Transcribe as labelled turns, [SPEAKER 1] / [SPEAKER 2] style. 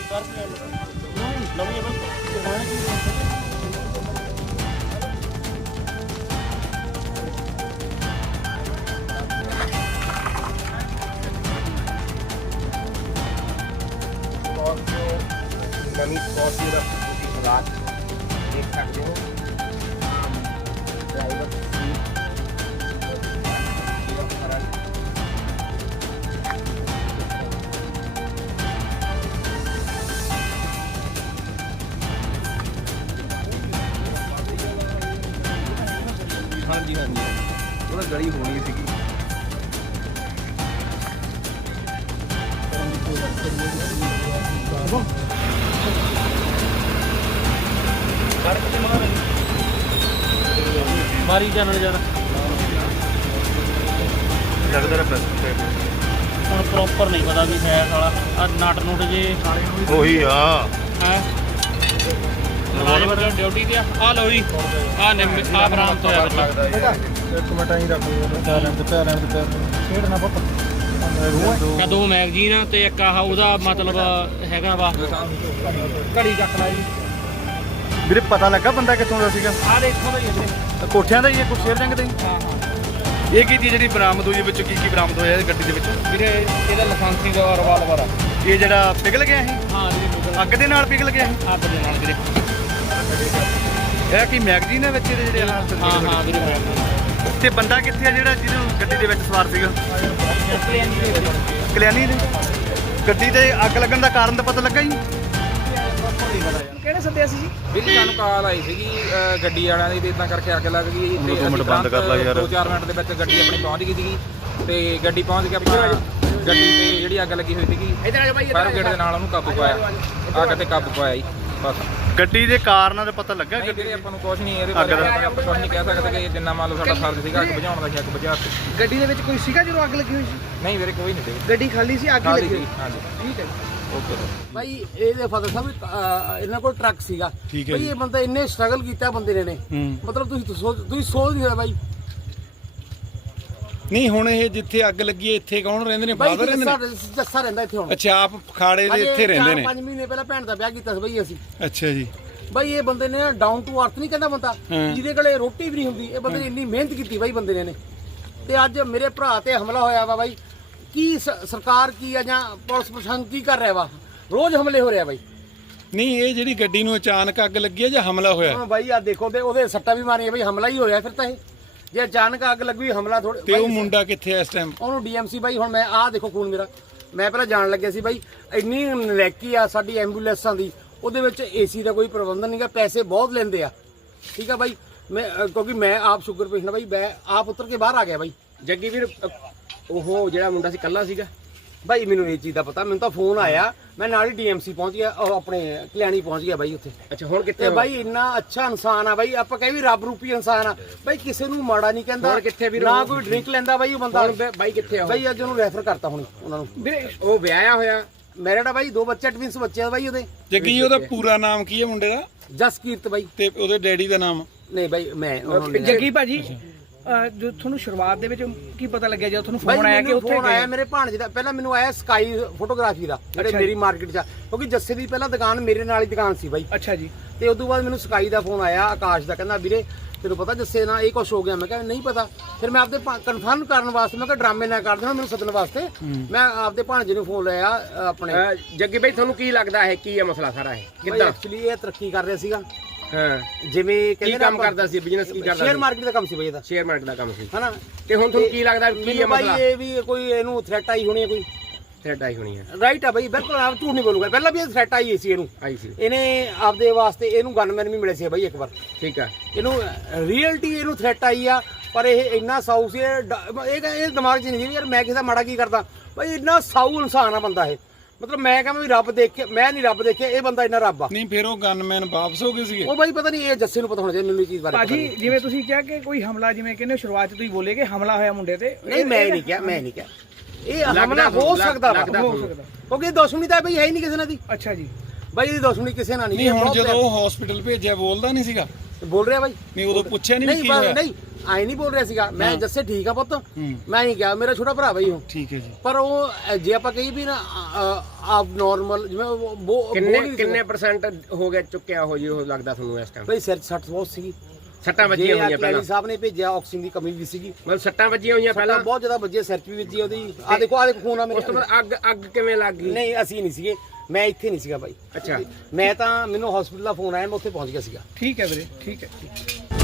[SPEAKER 1] नवी Scorpio का रात देख सकते हो। ड्राइवर हाँ जी थोड़ा गड़ी होनी सी
[SPEAKER 2] मारी जाना जाना
[SPEAKER 1] लगता रहा
[SPEAKER 2] ਹੁਣ ਪ੍ਰੋਪਰ ਨਹੀਂ ਪਤਾ ਵੀ ਹੈ ਸਾਲਾ ਆ ਨਟ ਨੁੱਟ ਜੇ
[SPEAKER 1] ਉਹੀ ਆ
[SPEAKER 2] ਹੈ ਮੁਲਾਜ਼ਮ ਡਿਊਟੀ ਤੇ ਆ ਲਓ ਜੀ ਆ ਬਰਾਮ ਤੋਂ ਆ
[SPEAKER 1] ਲੱਗਦਾ ਇੱਕ ਮਿੰਟ ਹੀ ਰੱਖੋ ਪੈਰਾਂ ਤੇ ਛੇੜ ਨਾ ਪੁੱਤ
[SPEAKER 2] ਆ ਦੋ ਮੈਗਜ਼ੀਨ ਤੇ ਇੱਕ ਆਹ ਉਹਦਾ ਮਤਲਬ ਹੈਗਾ ਵਾ ਘੜੀ ਚੱਕ ਲੈ ਜੀ
[SPEAKER 1] ਵੀਰੇ ਪਤਾ ਲੱਗਾ ਬੰਦਾ ਕਿੱਥੋਂ ਦਾ ਸੀਗਾ
[SPEAKER 2] ਆ ਦੇਖੋ ਬਈ ਇੱਥੇ
[SPEAKER 1] ਕੋਠਿਆਂ ਦਾ ਹੀ ਹੈ ਕੁਸ਼ੇਰ ਜੰਗ ਦੇ
[SPEAKER 2] ਹਾਂ ਹਾਂ
[SPEAKER 1] ਇਹ ਕੀ ਚੀਜ਼ ਜਿਹੜੀ ਬਰਾਮਦ ਹੋਈ ਵਿੱਚੋਂ ਕੀ ਬਰਾਮਦ ਹੋਇਆ ਗੱਡੀ ਦੇ ਵਿੱਚ
[SPEAKER 2] ਵੀਰੇ ਇਹਦਾ ਲਾਇਸੈਂਸੀ ਦਾ ਰਿਵਾਲਵਰ ਆ
[SPEAKER 1] ਇਹ ਜਿਹੜਾ ਪਿਘਲ ਗਿਆ ਸੀ
[SPEAKER 2] ਹਾਂ ਵੀਰੇ
[SPEAKER 1] ਅੱਗ ਦੇ ਨਾਲ ਪਿਘਲ ਗਿਆ ਸੀ
[SPEAKER 2] ਅੱਗ ਦੇ ਨਾਲ ਵੀਰੇ
[SPEAKER 1] ਇਹ ਕੀ ਮੈਗਜ਼ੀਨ ਹੈ ਵਿੱਚ ਇਹਦੇ ਜਿਹੜੇ
[SPEAKER 2] ਹਾਂ ਵੀਰੇ
[SPEAKER 1] ਤੇ ਬੰਦਾ ਕਿੱਥੇ ਆ ਜਿਹੜਾ ਜਿਹਨੂੰ ਗੱਡੀ ਦੇ ਵਿੱਚ ਸਵਾਰ ਸੀਗਾ ਕਲਿਆਣੀ ਦੇ ਗੱਡੀ ਤੇ ਅੱਗ ਲੱਗਣ ਦਾ ਕਾਰਨ ਤਾਂ ਪਤਾ ਲੱਗਾ ਹੀ
[SPEAKER 3] ਕਿਹੜੇ ਸੱਦਿਆ ਸੀ ਜੀ?
[SPEAKER 4] ਵੀਰੇ ਸਾਨੂੰ ਕਾਲ ਆਈ ਸੀਗੀ ਗੱਡੀ ਵਾਲਿਆਂ ਦੀ ਤੇ ਇਦਾਂ ਕਰਕੇ ਅੱਗ ਲੱਗ ਗਈ ਤੇ
[SPEAKER 1] 2 ਮਿੰਟ ਬੰਦ ਕਰ ਲਾ ਯਾਰ
[SPEAKER 4] 2-4 ਮਿੰਟ ਦੇ ਵਿੱਚ ਗੱਡੀ ਆਪਣੀ ਪਹੁੰਚ ਗਈ ਸੀਗੀ ਤੇ ਗੱਡੀ ਪਹੁੰਚ ਕੇ ਆਪਾਂ ਗੱਡੀ ਤੇ ਜਿਹੜੀ ਅੱਗ ਲੱਗੀ ਹੋਈ ਸੀਗੀ ਫਾਇਰ ਬ੍ਰਿਗੇਡ ਦੇ ਨਾਲ ਉਹਨੂੰ ਕਾਬੂ ਪਾਇਆ ਅੱਗ ਤੇ ਕਾਬੂ ਪਾਇਆ ਜੀ ਬਸ
[SPEAKER 1] ਗੱਡੀ ਦੇ ਕਾਰਨਾਂ ਦਾ ਪਤਾ ਲੱਗਾ
[SPEAKER 4] ਨਹੀਂ ਵੀਰੇ ਆਪਾਂ ਨੂੰ ਕੁਝ ਨਹੀਂ ਇਹਦੇ ਬਾਰੇ ਆਪਾਂ ਕੁਝ ਨਹੀਂ ਕਹਿ ਸਕਦੇ ਕਿ ਜਿੰਨਾ ਮੰਨ ਲਓ ਸਾਡਾ ਫਰਜ਼ ਸੀਗਾ ਅੱਗ ਬੁਝਾਉਣ ਦਾ ਸੀ ਅੱਗ ਬੁਝਾ ਦਿੱਤੀ
[SPEAKER 3] ਗੱਡੀ ਦੇ ਵਿੱਚ ਕੋਈ ਸੀਗਾ ਜਦੋਂ ਅੱਗ ਲੱਗੀ ਹੋਈ ਸੀ?
[SPEAKER 4] ਨਹੀਂ ਵੀਰੇ ਕੋਈ ਨਹੀਂ ਸੀ
[SPEAKER 3] ਗੱਡੀ ਖਾਲੀ ਸੀ, ਅੱਗ ਹੀ ਲੱਗੀ ਹੋਈ?
[SPEAKER 4] ਹਾਂਜੀ
[SPEAKER 3] ਠੀਕ ਹੈ
[SPEAKER 4] ਓਕੇ
[SPEAKER 5] ਭਾਈ ਇਹਦੇ ਫਾਦਰ ਸਾਹਿਬ ਇਹਨਾਂ ਕੋਲ ਟਰੱਕ ਸੀਗਾ ਭਾਈ ਇਹ ਬੰਦਾ ਇੰਨੇ ਸਟਰਗਲ ਕੀਤਾ ਬੰਦੇ ਨੇ ਮਤਲਬ ਤੁਸੀਂ ਸੋਚ ਨਹੀਂ ਹੋਇਆ ਭਾਈ
[SPEAKER 6] ਨਹੀਂ ਹੁਣ ਇਹ ਜਿੱਥੇ ਅੱਗ ਲੱਗੀ ਹੈ ਇੱਥੇ ਕੌਣ ਰਹਿੰਦੇ ਨੇ ਫਾਦਰ ਰਹਿੰਦੇ ਨੇ
[SPEAKER 5] ਜੱਸਾ ਰਹਿੰਦਾ ਇੱਥੇ ਹੁਣ
[SPEAKER 6] ਅੱਛਾ ਆਪ ਖਾੜੇ ਦੇ ਇੱਥੇ ਰਹਿੰਦੇ ਨੇ
[SPEAKER 5] 5 ਮਹੀਨੇ ਪਹਿਲਾਂ ਭੈਣ ਦਾ ਵਿਆਹ ਕੀਤਾ ਸੀ ਭਾਈ ਅਸੀਂ
[SPEAKER 6] ਅੱਛਾ ਜੀ
[SPEAKER 5] ਭਾਈ ਇਹ ਬੰਦੇ ਨੇ ਡਾਊਨ ਟੂ ਅਰਥ ਨਹੀਂ ਕਹਿੰਦਾ ਬੰਦਾ ਜਿਹਦੇ ਕੋਲੇ ਰੋਟੀ ਵੀ ਨਹੀਂ ਹੁੰਦੀ ਇਹ ਬੰਦੇ ਨੇ ਇੰਨੀ ਮਿਹਨਤ ਕੀਤੀ ਭਾਈ ਬੰਦੇ ਨੇ ਤੇ ਅੱਜ ਮੇਰੇ ਭਰਾ ਤੇ ਹਮਲਾ ਹੋਇਆ ਵਾ ਭਾਈ ਕੀ ਸਰਕਾਰ ਕੀ ਆ ਜਾਂ ਪੁਲਿਸ ਪ੍ਰਸ਼ਾਸਨ ਕੀ ਕਰ ਰਿਹਾ ਵਾ ਰੋਜ਼ ਹਮਲੇ ਹੋ ਰਿਹਾ ਬਾਈ
[SPEAKER 6] ਨਹੀਂ ਇਹ ਜਿਹੜੀ ਗੱਡੀ ਨੂੰ ਅਚਾਨਕ ਅੱਗ ਲੱਗੀ ਹੈ ਜਾਂ ਹਮਲਾ ਹੋਇਆ
[SPEAKER 5] ਹਾਂ ਬਾਈ ਆ ਦੇਖੋ ਤੇ ਉਹਦੇ ਸੱਟਾਂ ਵੀ ਮਾਰੀਆਂ ਬਾਈ ਹਮਲਾ ਹੀ ਹੋਇਆ ਫਿਰ ਤਾਂ ਇਹ ਜੇ ਅਚਾਨਕ ਅੱਗ ਲੱਗੀ ਹਮਲਾ ਥੋੜੇ
[SPEAKER 6] ਤੇ ਉਹ ਮੁੰਡਾ ਕਿੱਥੇ ਆ ਇਸ ਟਾਈਮ
[SPEAKER 5] ਉਹਨੂੰ ਡੀਐਮਸੀ ਬਾਈ ਹੁਣ ਮੈਂ ਆਹ ਦੇਖੋ ਖੂਨ ਮੇਰਾ ਮੈਂ ਪਹਿਲਾਂ ਜਾਣ ਲੱਗਿਆ ਸੀ ਬਾਈ ਇੰਨੀ ਨਲੈਕੀ ਆ ਸਾਡੀ ਐਂਬੂਲੈਂਸਾਂ ਦੀ ਉਹਦੇ ਵਿੱਚ ਏਸੀ ਦਾ ਕੋਈ ਪ੍ਰਬੰਧਨ ਨਹੀਂਗਾ ਪੈਸੇ ਬਹੁਤ ਲੈਂਦੇ ਆ ਠੀਕ ਆ ਬਾਈ ਮੈਂ ਕਿਉਂਕਿ ਮੈਂ ਆਪ ਸ਼ੂਗਰ ਪੇਸ਼ੈਂਟ ਬਾਈ ਮੈਂ ਆਪ ਉਤਰ ਕੇ ਬਾਹਰ ਆ ਗਿਆ ਬਾਈ
[SPEAKER 3] ਜੱਗੀ ਵੀਰ ਉਹ ਜਿਹੜਾ ਮੁੰਡਾ ਸੀ ਕੱਲਾ ਸੀਗਾ?
[SPEAKER 5] ਬਾਈ ਮੈਨੂੰ ਇਹ ਚੀਜ਼ ਦਾ ਪਤਾ ਮੈਨੂੰ ਤਾਂ ਫੋਨ ਆਇਆ ਮੈਂ ਨਾਲ ਹੀ ਡੀਐਮਸੀ ਪਹੁੰਚ ਗਿਆ ਉਹ ਆਪਣੇ ਕਲਿਆਣੀ ਪਹੁੰਚ ਗਿਆ ਬਾਈ ਉੱਥੇ
[SPEAKER 3] ਅੱਛਾ ਹੁਣ ਕਿੱਥੇ
[SPEAKER 5] ਤੇ ਬਾਈ ਇੰਨਾ ਅੱਛਾ ਇਨਸਾਨ ਆ ਬਾਈ ਆਪਾਂ ਕਹੇ ਵੀ ਰੱਬ ਰੂਪੀ ਇਨਸਾਨ ਆ ਬਾਈ ਕਿਸੇ ਨੂੰ ਮਾੜਾ ਨਹੀਂ ਕਹਿੰਦਾ
[SPEAKER 3] ਹੁਣ ਕਿੱਥੇ ਵੀਰ
[SPEAKER 5] ਨਾ ਕੋਈ ਡਰਿੰਕ ਲੈਂਦਾ ਬਾਈ ਉਹ ਬੰਦਾ
[SPEAKER 3] ਬਾਈ ਕਿੱਥੇ ਆ
[SPEAKER 5] ਬਾਈ ਅੱਜ ਉਹਨੂੰ ਰੈਫਰ ਕਰਤਾ ਹੁਣ ਉਹਨਾਂ ਨੂੰ
[SPEAKER 3] ਵੀਰੇ ਉਹ ਵਿਆਹਿਆ ਹੋਇਆ
[SPEAKER 5] ਮੈਰਿਡ ਆ ਬਾਈ 2 ਬੱਚੇ ਟਵਿੰਸ ਬੱਚੇ ਆ ਬਾਈ ਉਹਦੇ
[SPEAKER 6] ਜੱਗੀ ਉਹਦਾ ਪੂਰਾ ਨਾਮ ਕੀ ਹੈ ਮੁੰਡੇ ਦਾ
[SPEAKER 5] ਜਸਕੀਰਤ ਬਾਈ
[SPEAKER 6] ਤੇ ਉਹਦੇ ਡੈਡੀ ਦਾ ਨਾਮ
[SPEAKER 5] ਨਹੀਂ ਬਾਈ ਮੈਂ ਉਹਨਾਂ ਨੂੰ
[SPEAKER 3] ਜੱਗੀ ਭਾਜੀ ਜੋ ਤੁਹਾਨੂੰ ਸ਼ੁਰੂਆਤ ਦੇ ਵਿੱਚ ਕੀ ਪਤਾ ਲੱਗਿਆ ਜਦੋਂ ਤੁਹਾਨੂੰ ਫੋਨ ਆਇਆ ਕਿ ਉੱਥੇ
[SPEAKER 5] ਫੋਨ ਆਇਆ ਮੇਰੇ ਭਾਣਜੇ ਦਾ ਪਹਿਲਾਂ ਮੈਨੂੰ ਆਇਆ ਸਕਾਈ ਫੋਟੋਗ੍ਰਾਫੀ ਦਾ ਜਿਹੜੇ ਮੇਰੀ ਮਾਰਕੀਟ 'ਚ ਆ ਕਿਉਂਕਿ ਜੱਸੇ ਦੀ ਪਹਿਲਾਂ ਦੁਕਾਨ ਮੇਰੇ ਨਾਲ ਹੀ ਦੁਕਾਨ ਸੀ ਬਾਈ
[SPEAKER 3] ਅੱਛਾ ਜੀ
[SPEAKER 5] ਤੇ ਉਦੋਂ ਬਾਅਦ ਮੈਨੂੰ ਸਕਾਈ ਦਾ ਫੋਨ ਆਇਆ ਆਕਾਸ਼ ਦਾ ਕਹਿੰਦਾ ਵੀਰੇ ਤੈਨੂੰ ਪਤਾ ਜੱਸੇ ਨਾਲ ਇਹ ਕੁਝ ਹੋ ਗਿਆ ਮੈਂ ਕਿਹਾ ਨਹੀਂ ਪਤਾ ਫਿਰ ਮੈਂ ਆਪਦੇ ਕਨਫਰਮ ਕਰਨ ਵਾਸਤੇ ਮੈਂ ਕਿਹਾ ਡਰਾਮੇ ਨਾ ਕਰ ਦੇਣਾ ਮੈਨੂੰ ਸੱਦਣ ਵਾਸਤੇ ਮੈਂ ਆਪਦੇ ਭਾਣਜੇ ਨੂੰ ਫੋਨ ਲਾਇਆ ਆਪਣੇ
[SPEAKER 3] ਜੱਗੀ ਭਾਈ ਤੁਹਾਨੂੰ ਕੀ ਲੱਗਦਾ ਹੈ ਕੀ ਹੈ ਮਸਲਾ ਸਾਰਾ ਇਹ
[SPEAKER 5] ਕਿੱਦਾਂ ਐਕਚੁਅਲੀ ਇਹ ਤਰੱਕੀ ਕਰ ਰਿਹਾ ਸੀਗਾ
[SPEAKER 3] ਹਾਂ
[SPEAKER 5] ਜਿਵੇਂ
[SPEAKER 3] ਕੀ ਕੰਮ ਕਰਦਾ ਸੀ ਬਿਜ਼ਨਸ ਕੀ ਕਰਦਾ
[SPEAKER 5] ਸ਼ੇਅਰ ਮਾਰਕੀਟ ਦਾ ਕੰਮ ਸੀ ਬਾਈ ਇਹਦਾ
[SPEAKER 3] ਸ਼ੇਅਰ ਮਾਰਕੀਟ ਦਾ ਕੰਮ ਸੀ
[SPEAKER 5] ਹਨਾ
[SPEAKER 3] ਤੇ ਹੁਣ ਤੁਹਾਨੂੰ ਕੀ ਲੱਗਦਾ ਕੀ ਹੈ ਮਸਲਾ
[SPEAKER 5] ਇਹ ਵੀ ਕੋਈ ਇਹਨੂੰ ਥ੍ਰੈਟ ਆਈ ਹੋਣੀ ਹੈ ਕੋਈ
[SPEAKER 3] ਥ੍ਰੈਟ ਆਈ ਹੋਣੀ ਹੈ
[SPEAKER 5] ਰਾਈਟ ਆ ਬਾਈ ਬਿਲਕੁਲ ਆਪ ਝੂਠ ਨਹੀਂ ਬੋਲੂਗਾ ਪਹਿਲਾਂ ਵੀ ਇਹ ਥ੍ਰੈਟ ਆਈ ਸੀ ਇਹਨੂੰ
[SPEAKER 3] ਆਈ ਸੀ
[SPEAKER 5] ਇਹਨੇ ਆਪਦੇ ਵਾਸਤੇ ਇਹਨੂੰ ਗਨਮੈਨ ਵੀ ਮਿਲੇ ਸੀ ਬਾਈ ਇੱਕ ਵਾਰ
[SPEAKER 3] ਠੀਕ ਆ
[SPEAKER 5] ਇਹਨੂੰ ਰੀਅਲਟੀ ਇਹਨੂੰ ਥ੍ਰੈਟ ਆਈ ਆ ਪਰ ਇਹ ਇੰਨਾ ਸਾਊ ਸੀ ਇਹ ਦਿਮਾਗ 'ਚ ਨਹੀਂ ਸੀ ਯਾਰ ਮੈਂ ਕਿਸੇ ਦਾ ਮਾੜਾ ਕੀ ਕਰਦਾ ਬਾਈ ਇੰਨਾ ਸਾਊ ਇਨਸਾਨ ਆ ਬੰਦਾ ਇਹ ਮਤਲਬ ਮੈਂ ਕਹਿੰਦਾ ਵੀ ਰੱਬ ਦੇਖੇ ਮੈਂ ਨਹੀਂ ਰੱਬ ਦੇਖਿਆ ਇਹ ਬੰਦਾ ਇੰਨਾ ਰੱਬ ਆ
[SPEAKER 6] ਨਹੀਂ ਫਿਰ ਉਹ ਗਨਮੈਨ ਵਾਪਸ ਹੋ ਗਏ ਸੀਗੇ
[SPEAKER 5] ਉਹ ਬਾਈ ਪਤਾ ਨਹੀਂ ਇਹ ਜੱਸੇ ਨੂੰ ਪਤਾ ਹੋਣਾ ਚਾਹੀਦਾ ਮੈਨੂੰ ਇਹ ਚੀਜ਼ ਬਾਰੇ
[SPEAKER 3] ਭਾਜੀ ਜਿਵੇਂ ਤੁਸੀਂ ਕਿਹਾ ਕਿ ਕੋਈ ਹਮਲਾ ਜਿਵੇਂ ਕਹਿੰਦੇ ਸ਼ੁਰੂਆਤ 'ਚ ਤੁਸੀਂ ਬੋਲੇ ਕਿ ਹਮਲਾ ਹੋਇਆ ਮੁੰਡੇ ਤੇ
[SPEAKER 5] ਨਹੀਂ ਮੈਂ ਨਹੀਂ ਕਿਹਾ ਇਹ ਹਮਲਾ ਹੋ ਸਕਦਾ ਕਿਉਂਕਿ ਦੁਸ਼ਮਣੀ ਤਾਂ ਬਈ ਹੈ ਹੀ ਨਹੀਂ ਕਿਸੇ ਨਾਲ ਦੀ
[SPEAKER 3] ਅੱਛਾ ਜੀ
[SPEAKER 5] ਬਾਈ ਇਹਦੀ ਦੁਸ਼ਮਣੀ ਕਿਸੇ ਨਾਲ
[SPEAKER 6] ਨਹੀਂ ਹੁਣ ਜਦੋਂ ਉਹ ਹਸਪੀਟਲ ਭੇਜਿਆ ਬੋਲਦਾ ਨਹੀਂ ਸੀਗਾ
[SPEAKER 5] ਬੋਲ ਰਿਹਾ ਬਾਈ
[SPEAKER 6] ਨਹੀਂ ਉਦੋਂ ਪੁੱਛਿਆ ਨਹੀਂ ਕੀ ਹੋਇਆ
[SPEAKER 5] ਨਹੀਂ ਆਏ ਨਹੀਂ ਬੋਲ ਰਿਹਾ ਸੀਗਾ ਮੈਂ ਜੱਸੇ ਠੀਕ ਆ ਪੁੱਤ ਮੈਂ ਹੀ ਕਿਹਾ ਮੇਰਾ ਛੋਟਾ ਭਰਾ ਬਈ ਉਹ
[SPEAKER 6] ਠੀਕ ਹੈ ਜੀ।
[SPEAKER 5] ਪਰ ਉਹ ਜੇ ਆਪਾਂ ਕਹੀ ਵੀ ਨਾ ਆਪ ਨਾਰਮਲ ਜਿਵੇਂ
[SPEAKER 1] ਕਿੰਨੇ ਪਰਸੈਂਟ ਹੋ ਗਿਆ ਚੁੱਕਿਆ ਹੋ ਜੀ ਉਹ ਲੱਗਦਾ ਤੁਹਾਨੂੰ ਇਸ ਟਾਈਮ?
[SPEAKER 5] ਬਈ ਸਿਰ 'ਚ ਸੱਟ ਬਹੁਤ ਸੀਗੀ,
[SPEAKER 1] ਸੱਟਾਂ ਵੱਜੀਆਂ ਹੋਈਆਂ ਪਹਿਲਾਂ?
[SPEAKER 5] ਸਾਹਿਬ ਨੇ ਭੇਜਿਆ ਆਕਸੀਜਨ ਦੀ ਕਮੀ ਵੀ ਸੀਗੀ,
[SPEAKER 1] ਮਤਲਬ ਸੱਟਾਂ ਵੱਜੀਆਂ ਹੋਈਆਂ ਪਹਿਲਾਂ?
[SPEAKER 5] ਬਹੁਤ ਜ਼ਿਆਦਾ ਵੱਜੀਆਂ, ਸਿਰ 'ਚ ਵੀ ਵੱਜੀ ਉਹਦੀ। ਆ ਦੇਖੋ ਖੂਨ ਆ ਮੇਰੇ।
[SPEAKER 1] ਉਸ ਤੋਂ ਬਾਅਦ ਅੱਗ ਕਿਵੇਂ ਲੱਗ ਗਈ?
[SPEAKER 5] ਨਹੀਂ ਅਸੀਂ ਨਹੀਂ ਸੀਗੇ, ਮੈਂ ਇੱਥੇ ਨਹੀਂ ਸੀਗਾ ਬਾਈ।
[SPEAKER 1] ਅੱਛਾ,
[SPEAKER 5] ਮੈਂ ਤਾਂ ਮੈਨੂੰ ਹਸਪੀਟਲ ਦਾ ਫੋਨ ਆਇਆ, ਮੈਂ ਉੱਥੇ ਪਹੁੰਚ ਗਿਆ ਸੀਗਾ।
[SPEAKER 3] ਠੀਕ ਹੈ ਵੀਰੇ, ਠੀਕ ਹੈ।